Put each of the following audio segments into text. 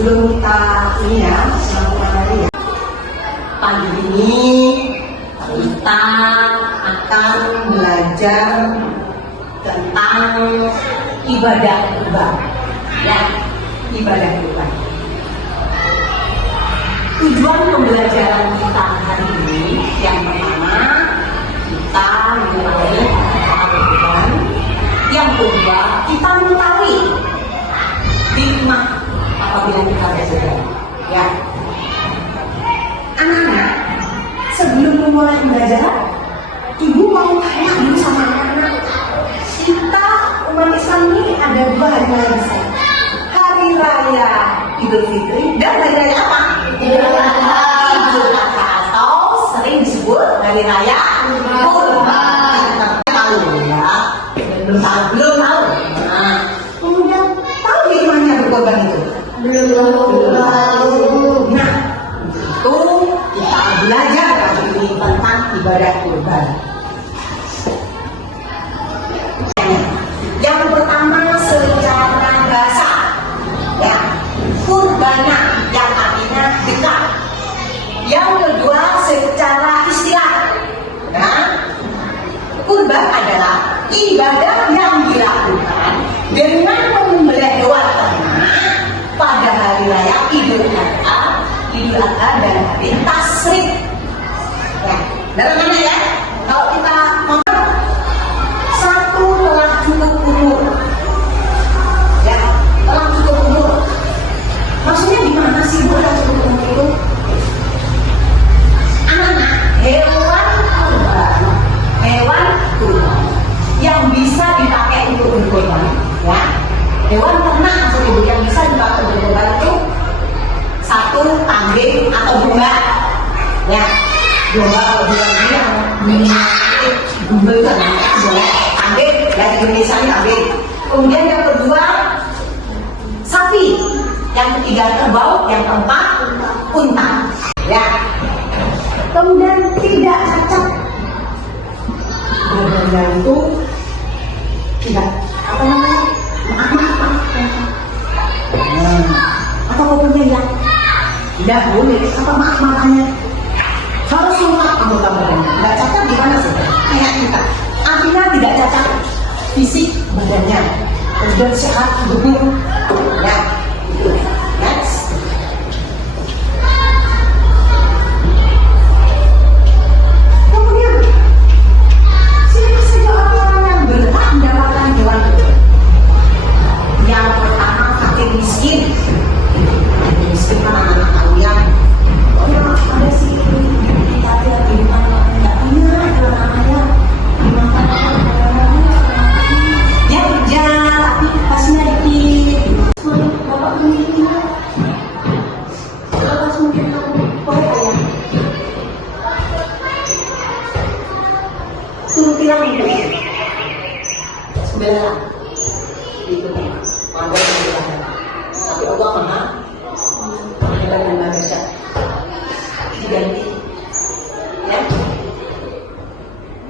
sebelum kita ini ya, melakukan hari ya. Pagi ini kita akan belajar tentang ibadah kurban. Ya, ibadah kurban. Tujuan pembelajaran kita hari ini yang pertama, kita mengenai kurban. Yang kedua, kita mengetahui hikmah apabila kita bersedekah. Ya, anak-anak, sebelum memulai belajar, ibu mau tanya dulu sama anak-anak. Kita umat Islam ini ada dua hari raya besar, hari raya Idul Fitri dan hari raya apa? Idul Adha atau sering disebut hari raya Kurban. Tahu ya? Belum tahu. Nah, kemudian tahu hikmahnya berkorban itu? Belum tahu. Nah, itu kita belajar hari ini tentang ibadah kurban. Yang pertama secara bahasa, ya, kurbana yang artinya dekat. Yang kedua secara istilah, nah, kurban adalah ibadah yang dilakukan dengan menyembelih hewan ternak pada hari raya Idul Adha dan hari Tasyrik. Ya, dalam mana ya? Kalau kita mau satu telah cukup umur, ya, telah cukup umur. Maksudnya di mana sih bu telah cukup umur itu? Anak-anak, hewan kurban yang bisa dipakai untuk berkorban, ya, hewan ternak maksudnya bu, yang bisa dipakai untuk berkorban itu satu kambing atau domba, ya, domba kalau bilang ini yang domba itu namanya boleh kambing, ya di Indonesia ini kambing. Kemudian yang kedua sapi, yang ketiga kerbau, yang keempat unta, ya. Kemudian tidak cacat. Berbeda itu tidak apa namanya, maaf. Apa hukumnya ya? Tidak boleh. Apa maknanya? Harus sunat anggota badannya. Tidak cacat gimana sih? Kayak kita. Artinya tidak cacat fisik badannya, dan sehat tubuh. Ya, itu. Next. Kemudian siapa saja orang yang berhak mendapatkan hewan itu? Yang pertama fakir miskin. Miskin kan anak-anak kalian. Oh ya, ada sih kita lihat di mana nggak punya hewan anaknya. Dia kerja tapi pasnya dikit. Bapak begini pas mungkin aku boleh ayam. Suruh tilang itu. Sebenarnya itu kan ada yang tapi Allah maha mendengar manusia diganti, ya.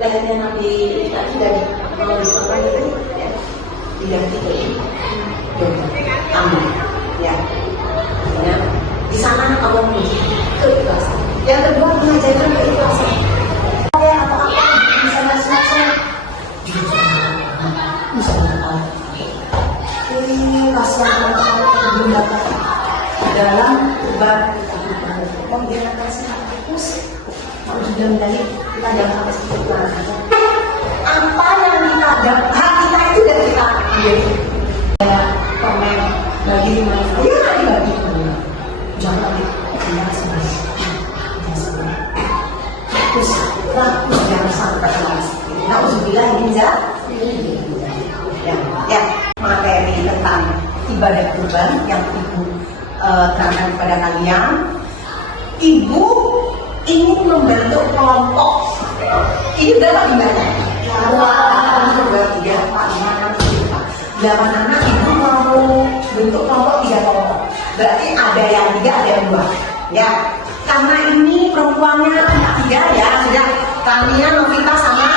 Lahirnya Nabi tadi dari apa itu, ya, diganti amin, ya. Ya, di sana Allah menguji keikhlasan. Yang kedua mengajarkan keikhlasan. Saya atau apa misalnya senang misalnya ini kasihan orang belum dapat dalam kurban dia akan hapus. Kalau sudah menjadi kita jangan sampai seperti itu. Apa yang kita dapat, hak kita itu dari kita ambil. Ya, komen bagi dimana? Ya, dibagi. Jangan dibagi semuanya. Terus jangan sampai kelas. Nah, usubillah ini ya, materi tentang ibadah kurban yang ibu terangkan kepada kalian. Ibu ingin membentuk kelompok. Ini berapa jumlahnya? 2, 3, 4, 5, 6, 7, 8 anak. Ibu mau bentuk kelompok 3 kelompok. Berarti ada yang 3, ada yang 2. Ya, karena ini perempuannya 3 ya, sudah. Kalian Novita sama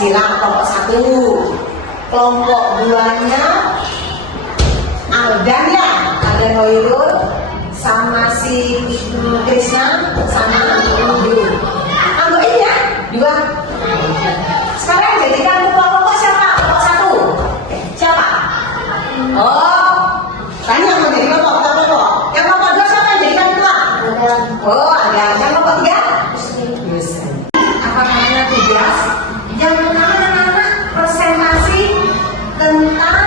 Sila kelompok 1. Kelompok 2-nya Aldan ya, ada Noirul, si Krishna sama Hindu. Ambilin ya, 2. Sekarang jadikan kelompok siapa? Kelompok 1. Siapa? Oh, tanya mau jadi kelompok. Yang kelompok 2 siapa yang jadikan ketua? Oh, ada. Yang kelompok 3? Apa namanya tugas? Yang pertama anak-anak presentasi tentang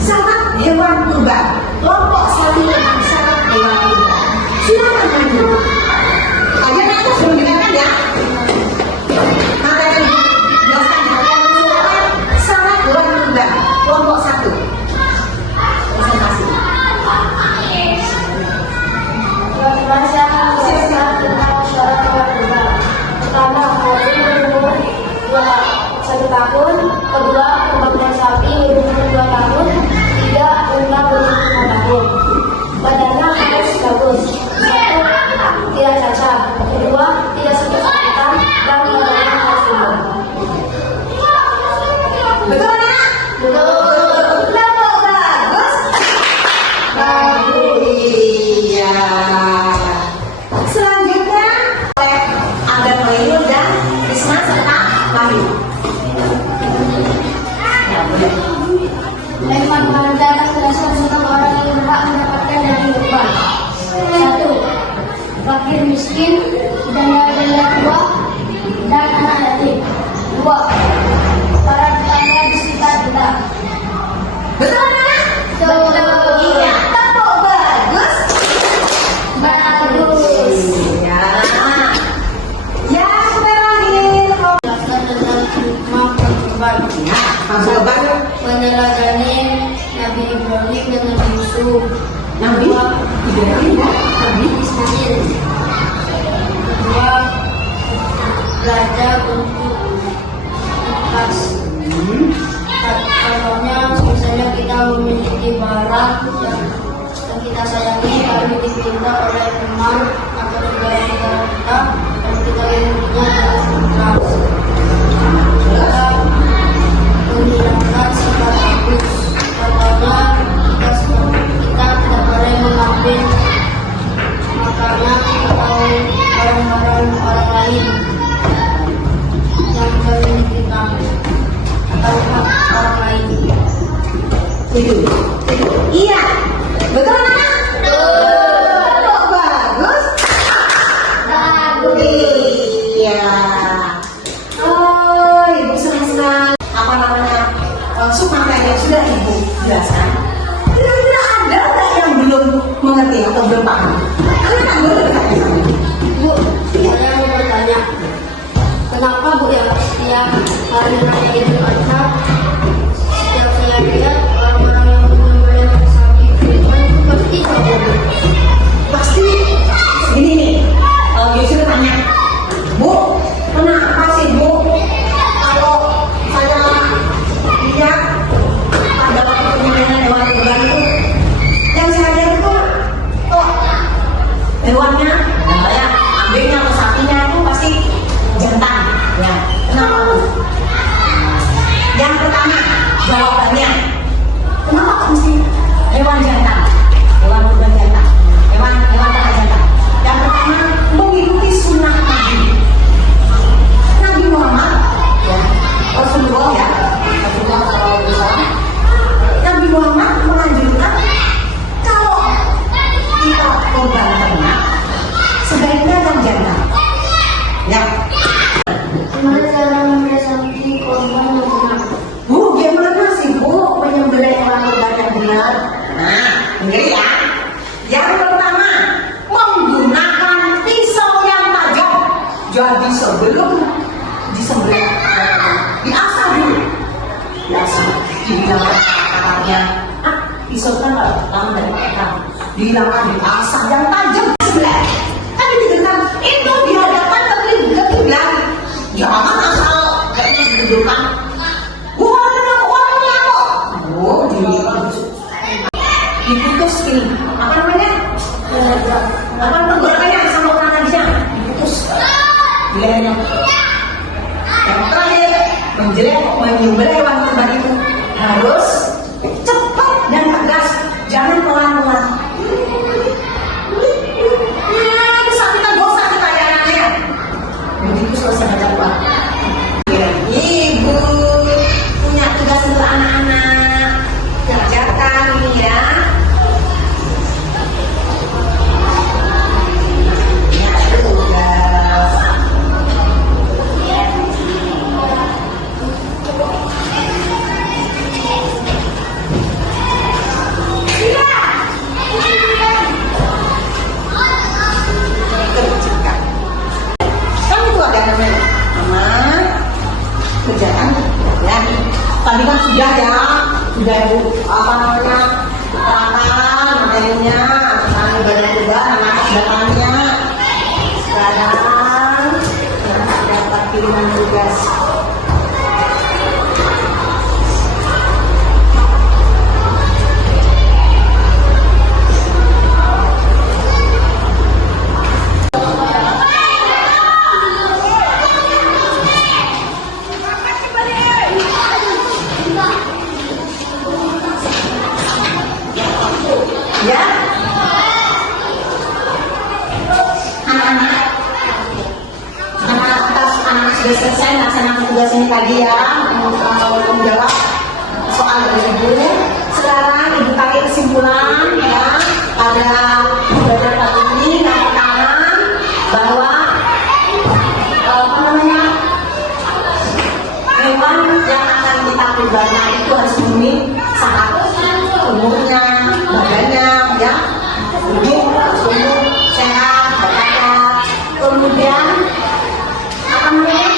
syarat hewan kurban. Kelompok 1 tentang syarat hewan kurban. Silakan maju. Kalian itu belum dengarkan ya? Maka akan dijelaskan di bagian soal syarat hewan kurban. Kelompok 1. Presentasi. Masyarakat tentang syarat hewan kurban. Pertama, wajib berumur 1 tahun. Kedua, kemampuan sapi berumur 2 tahun. 3, unta berumur 5 tahun. Badannya harus bagus. 1, tidak cacat. Kedua, tidak sakit-sakitan. Dan badannya harus lembut. Betul anak? Betul. Kelompok bagus. Bagus. Iya. Selanjutnya oleh Angga Mayul dan Krisna serta Wahyu. Ya, boleh. Lempar kepada atas berdasarkan tentang orang yang berhak mendapatkan daging kurban. 1. Fakir miskin, janda-janda tua, dan anak yatim. 2. Para tetangga di sekitar kita. Betul anak? Betul. Iya. Kelompok bagus. Bagus. Ya. Yang terakhir. Jelaskan tentang hikmah kurban. Ya, langsung ke baru. Meneladani Nabi Ibrahim dan Nabi Yusuf. Nabi Ibrahim ya, Nabi Ismail. 2. Belajar untuk ikhlas. Contohnya, misalnya kita memiliki barang yang kita sayangi lalu dipinta oleh teman atau saudara-saudara kita dan kita memilikinya dengan ikhlas. Kita menghilangkan sifat bagus. Contohnya, kita tidak boleh mengambil makanan atau barang-barang orang lain yang memiliki kami atau hak orang lain. Itu. Iya. Betul anak? Kelompok bagus. Bagus. Iya. Oh, ibu senang. Apa namanya? Submateri yang sudah ibu jelaskan. Kira-kira ada nggak yang belum mengerti atau belum paham? Anak boleh bertanya sama ibu. Bu, saya mau bertanya, kenapa Bu ya setiap hari raya Idul Adha, setiap saya lihat orang-orang yang menyembelih sapi kurban itu pasti saja. Pasti gini nih. Yusuf tanya, Bu, kenapa sih Bu? Kalau saya lihat pada waktu penyembelihan hewan kurban itu, yang saya lihat itu kok hewannya, ya, kambingnya atau sapinya itu pasti jantan. Ya, kenapa Bu? Yang pertama jawabannya, kenapa kok mesti hewan jantan? Hewan kurban jantan, hewan tanah jantan. Yang pertama mengikuti sunnah Nabi Muhammad, ya, Rasulullah ya, Rasulullah SAW. Nabi Muhammad menganjurkan kalau kita korban ternak sebaiknya yang jantan. Ya. Gimana cara memelihara sapi korban yang benar? Bu, gimana sih Bu menyembelih hewan kurban yang benar? Nah, dengar ya. Yang pertama, menggunakan pisau yang tajam. Jadi sebelum disembelih, diasah dulu. Diasah, dihilangkan akarnya. Pisau kan kalau pertama dari akar, dihilangkan, diasah yang tajam sebelah. Kan ditekan itu di hadapan ke kiblat. Jangan asal kayak menunjukkan. Diputus ini, apa namanya? Apa tenggorokannya sama tangannya diputus di lehernya. Yang terakhir menjelek menyembelih hewan kurban itu kerjakan. Ya, tadi kan sudah ya, sudah ibu apa namanya terangkan materinya, tentang ibadah juga, anak datangnya. Sekarang dapat pilihan tugas. Ya, anak-anak sudah selesai melaksanakan tugas ini tadi ya, menjawab soal dari ibu. Sekarang ibu tarik kesimpulan ya pada ibadah kali ini. Yang pertama bahwa apa namanya hewan yang akan kita kurbankan itu harus memenuhi syarat umurnya, badannya, ya, umur, sehat, berkata. Kemudian apa namanya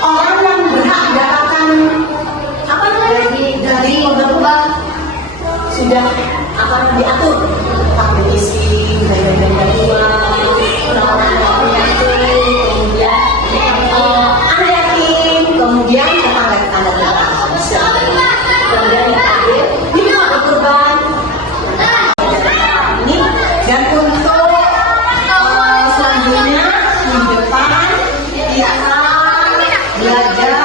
orang yang berhak mendapatkan apa dari korban sudah apa diatur pakai isi dan orang-orang yang punya kemudian anak yatim, kemudian tetangga-tetangga kemudian yang terakhir kurban ini. Dan untuk selanjutnya di depan kita belajar